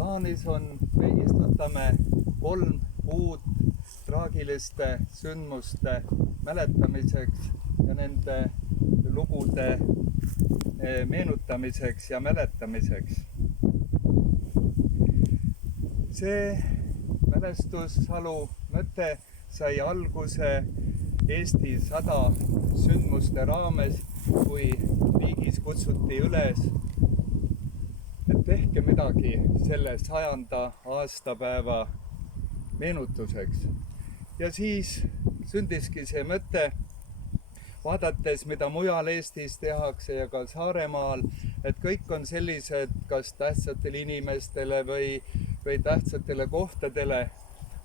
plaanis on, me istutame 3 puud traagiliste sündmuste mäletamiseks ja nende lugude meenutamiseks ja mäletamiseks. See mälestussalu mõte sai alguse Eesti 100 sündmuste raames, kui riigis kutsuti üles, et tehke midagi selle 100. aastapäeva meenutuseks. Ja siis sündiski see mõte, vaadates, mida mujal Eestis tehakse ja ka Saaremaal, et kõik on sellised kas tähtsatele inimestele või tähtsatele kohtadele,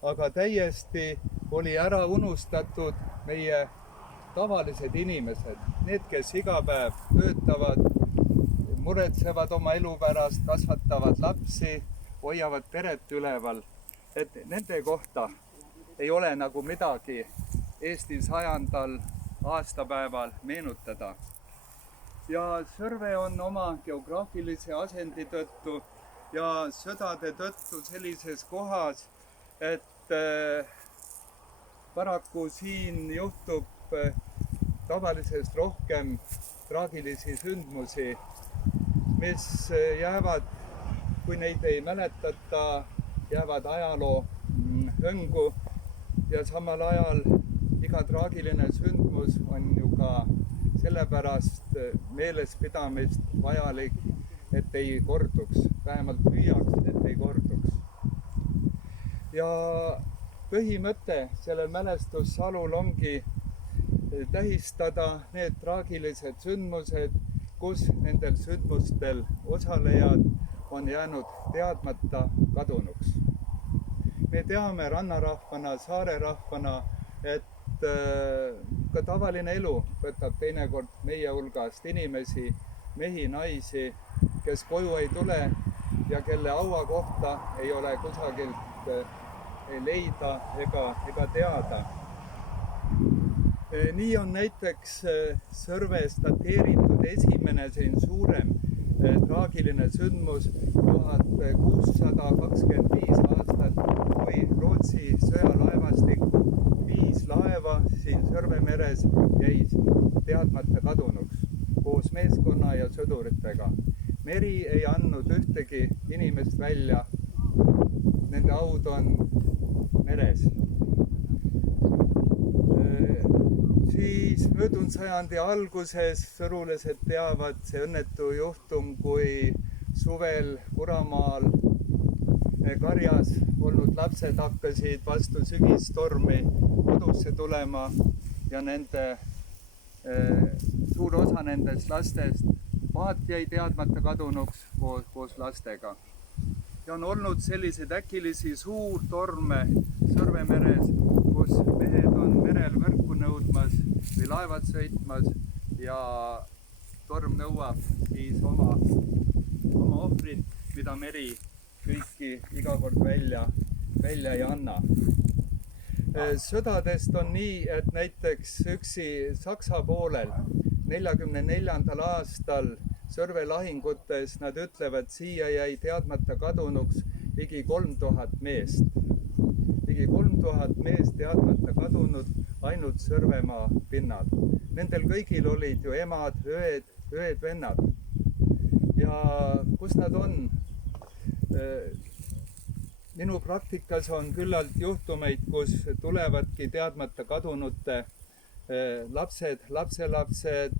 aga täiesti oli ära unustatud meie tavalised inimesed, need, kes iga päev töötavad, muretsevad oma elu pärast, kasvatavad lapsi, hoiavad peret üleval, et nende kohta ei ole nagu midagi Eesti 100. aastapäeval meenutada. Ja Sõrve on oma geograafilise asendi tõttu ja sõdade tõttu sellises kohas, et paraku siin juhtub tavalisest rohkem traagilisi sündmusi, mis jäävad, kui neid ei mäletata, jäävad ajaloo hõngu ja samal ajal iga traagiline sündmus on ju ka sellepärast meelespidamist vajalik, et ei korduks, vähemalt püüaks, et ei korduks. Ja põhimõte sellel mälestussalul ongi tähistada need traagilised sündmused, kus nendel sündmustel osalejad on jäänud teadmata kadunuks. Me teame rannarahvana, saarerahvana, et ka tavaline elu võtab teinekord meie hulgast inimesi, mehi, naisi, kes koju ei tule ja kelle hauakohta ei ole kusagilt leida ega teada. Nii on näiteks Sõrves dateeritud esimene suurem traagiline sündmus 1625 aastat, kui Rootsi sõjalaevastiku 5 laeva siin Sõrve meres jäi teadmata kadunuks koos meeskonna ja sõduritega. Meri ei andnud ühtegi inimest välja. Nende haud on meres. Siis möödunud sajandi alguses sõrulased teavad see õnnetu juhtum, kui suvel Uramaal karjas olnud lapsed hakkasid vastu sügistormi kodusse tulema ja suur osa nendest lastest maad jäi teadmata kadunuks koos lastega. Ja on olnud selliseid äkilisi suurtorme Sõrve meres, kus mehed on merel võrku nõudmas või laevad sõitmas ja torm nõuab siis oma ohvrit, mida meri kõiki iga kord välja ei anna. Sõdadest on nii, et näiteks üksi Saksa poolel 1944. aastal Sõrve lahingutes nad ütlevad, siia jäi teadmata kadunuks ligi 3000 meest. Ligi 3000 meest teadmata kadunud ainult Sõrvemaa pinnal. Nendel kõigil olid ju emad, õed, vennad. Ja kus nad on? Minu praktikas on küllalt juhtumeid, kus tulevadki teadmata kadunute lapsed, lapselapsed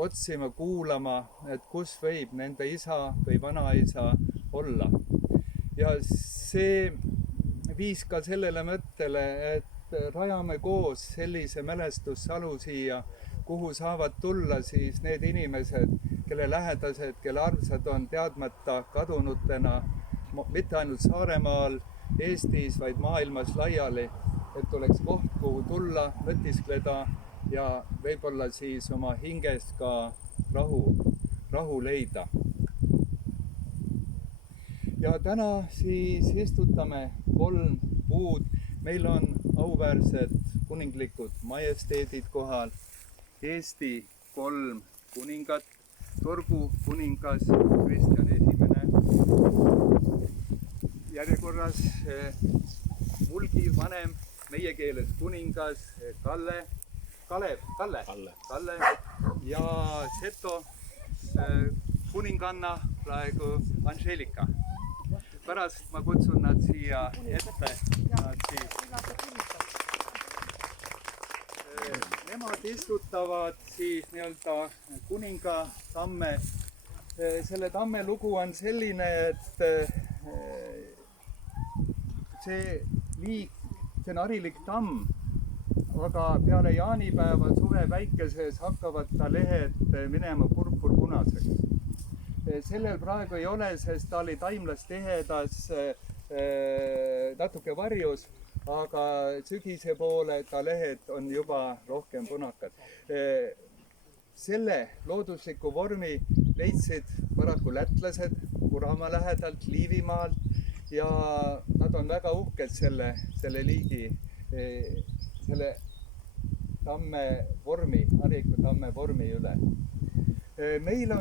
otsima, kuulama, et kus võib nende isa või vanaisa olla. Ja see viis ka sellele mõttele, et rajame koos sellise mälestussalu siia, kuhu saavad tulla siis need inimesed, kelle lähedased, kelle armsad on teadmata kadunutena, mitte ainult Saaremaal, Eestis, vaid maailmas laiali, et oleks koht, kuhu tulla, mõtiskleda ja võib-olla siis oma hinges ka rahu leida. Ja täna siis istutame 3 puud. Meil on auväärsed kuninglikud majesteedid kohal, Eesti 3 kuningat, Turgu kuningas Kristjan I, järjekorras Mulgi vanem, meie keeles kuningas Kalle ja seto kuninganna praegu Angelika. Pärast ma kutsun nad siia ette. Nemad istutavad siis nii-öelda kuninga tamme. Selle tamme lugu on selline, et see liik, see on harilik tamm, aga peale jaanipäeva suve päikeses hakkavad ta lehed minema purpurpunaseks. Sellel praegu ei ole, sest ta oli taimlastihedas natuke varjus, aga sügise poole ta lehed on juba rohkem punakad. Selle loodusliku vormi leidsid paraku lätlased Kuramaa lähedalt, Liivimaalt ja nad on väga uhked selle liigi, selle tamme vormi, hariliku tamme vormi üle. Meil on